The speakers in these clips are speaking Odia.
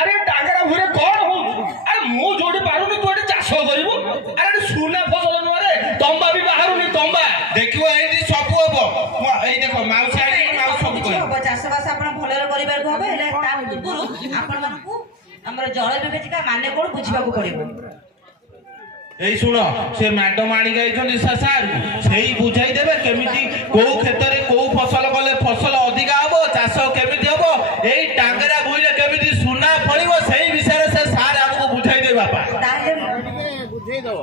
আরে টাঙ্গারা ঘুরে কଣ হଉଛି আরে ମୁଁ ଯୋଉଠି ପାରୁନି ତୁ ଏଠି ଚାଷ କରିବୁ ଆରେ ଏଠି ସୁନା ଫସଲ ନୁହଁରେ ତମ୍ବା ବି ବାହାରୁନି ତମ୍ବା ଦେଖିବ ଏଇଠି ସବୁ ହବ ଏଇ ଦେଖ ମାଉସୀ ଆଣି ମାଉସୀ ସବୁ କହିବ ହବ ଚାଷବାସ ଆପଣ ଭଲରେ କରିବାକୁ ହବ ହେଲେ ତା ପୂର୍ବରୁ ଆପଣମାନଙ୍କୁ ଆମର ଜଳ ବିଭାଜିକା ମାନେ କଣ ବୁଝିବାକୁ ପଡିବ। এই শুণ সে ম্যাডাম আনি যাইছন্তি সার সেই বুঝাই দেবে কেমিতি কোউ ক্ষেত্রে কোউ ফসল কলে ফসল অধিকা হব চাষ কেমিতি হব এই টাঙ্গেরা বুঝলে কেমিতি সুনা ফলিব সেই বিষয়ে সে সার আমাকে বুঝাই দেবে বাপা তাহলে বুঝাই দেব।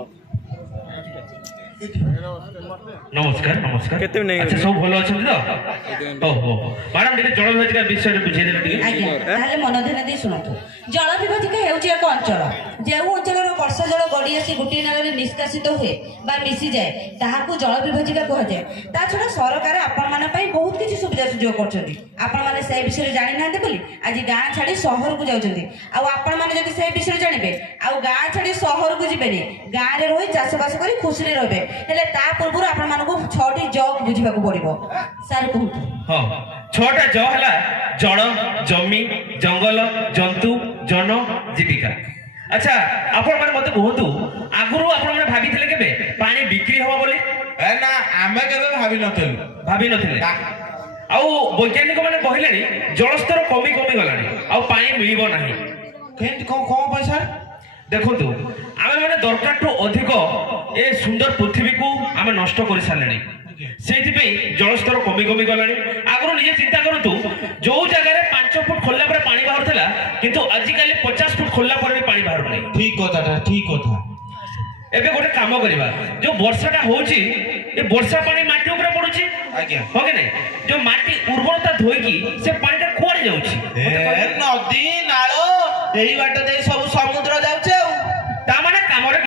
নমস্কার নমস্কার কেতে নেই আচ্ছা সব ভালো আছেন তো হো হো ম্যাডাম ଟିକେ জଳ বিভাଜିକା ବିଷୟରେ ବୁଝେଇ ଦେଲେ ଟିକେ ଆଜ୍ଞା ତାହେଲେ ମନ ଧ୍ୟାନ ଦେଇ ଶୁଣନ୍ତୁ। ଜଳ ବିଭାଜିକା ହେଉଛି ଏକ ଅଞ୍ଚଳ ଯେଉଁ ଅଞ୍ଚଳର ବର୍ଷା ଜଳ ଗଡ଼ି ଆସି ଗୋଟିଏ ନାଳରେ ନିଷ୍କାସିତ ହୁଏ ବା ମିଶିଯାଏ ତାହାକୁ ଜଳ ବିଭାଜିକା କୁହାଯାଏ। ତା ଛଡ଼ା ସରକାର ଆପଣମାନଙ୍କ ପାଇଁ ବହୁତ କିଛି ସୁବିଧା ସୁଯୋଗ କରୁଛନ୍ତି। ଆପଣମାନେ ସେ ବିଷୟରେ ଜାଣିନାହାନ୍ତି ବୋଲି ଆଜି ଗାଁ ଛାଡ଼ି ସହରକୁ ଯାଉଛନ୍ତି। ଆଉ ଆପଣମାନେ ଯଦି ସେ ବିଷୟରେ ଜାଣିବେ ଆଉ ଗାଁ ଛାଡ଼ି ସହରକୁ ଯିବେନି ଗାଁରେ ରହି ଚାଷବାସ କରି ଖୁସିରେ ରହିବେ। ହେଲେ ତା ପୂର୍ବରୁ ଆପଣମାନଙ୍କୁ 6ଟି ଜ ବୁଝିବାକୁ ପଡ଼ିବ। ସାର୍ କୁହନ୍ତୁ। ହଁ 6ଟା ଜ ହେଲା ଜଳ ଜମି ଜଙ୍ଗଲ ଜନ୍ତୁ ଜନ ଜୀବିକା। ଆଚ୍ଛା ଆପଣମାନେ ମୋତେ କୁହନ୍ତୁ ଆଗରୁ ଆପଣମାନେ ଭାବିଥିଲେ କେବେ ପାଣି ବିକ୍ରି ହବ ବୋଲି? ଏ ନା ଆମେ କେବେ ଭାବି ନଥିଲେ ଆଉ ବୈଜ୍ଞାନିକ ମାନେ କହିଲେଣି ଜଳସ୍ତର କମି କମି ଗଲାଣି ଆଉ ପାଣି ମିଳିବ ନାହିଁ। କେମିତି କଣ ପଇସା ଦେଖନ୍ତୁ ଆମେ ମାନେ ଦରକାରଠୁ ଅଧିକ ଏ ସୁନ୍ଦର ପୃଥିବୀକୁ ଆମେ ନଷ୍ଟ କରି ସାରିଲେଣି ସେଇଥିପାଇଁ ଜଳସ୍ତର କମି କମି ଗଲାଣି। ଆଗରୁ ନିଜେ ଚିନ୍ତା କରନ୍ତୁ ଯୋଉ ଜାଗାରେ 5 ଫୁଟ ଖୋଲିଲା ପରେ ପାଣି ବାହାରୁଥିଲା କିନ୍ତୁ ଆଜିକାଲି 50 ଫୁଟ ଖୋଲିଲା ପରେ ବି ପାଣି ବାହାରୁନି। ଠିକ କଥାଟା ଠିକ କଥା। ଏବେ ଗୋଟେ କାମ କରିବା ଯୋଉ ବର୍ଷାଟା ହଉଛି ଏ ବର୍ଷା ପାଣି ମାଟି ଉପରେ ପଡୁଛି ଆଜ୍ଞା ହଁ କି ନାଇଁ ଯୋଉ ମାଟି ଉର୍ବରତା ଧୋଇକି ସେ ପାଣିଟା କୁଆଡେ ଯାଉଛି? ନଦୀ ନାଳ ଏଇ ବାଟ ଦେଇ ସବୁ ସମୁଦ୍ର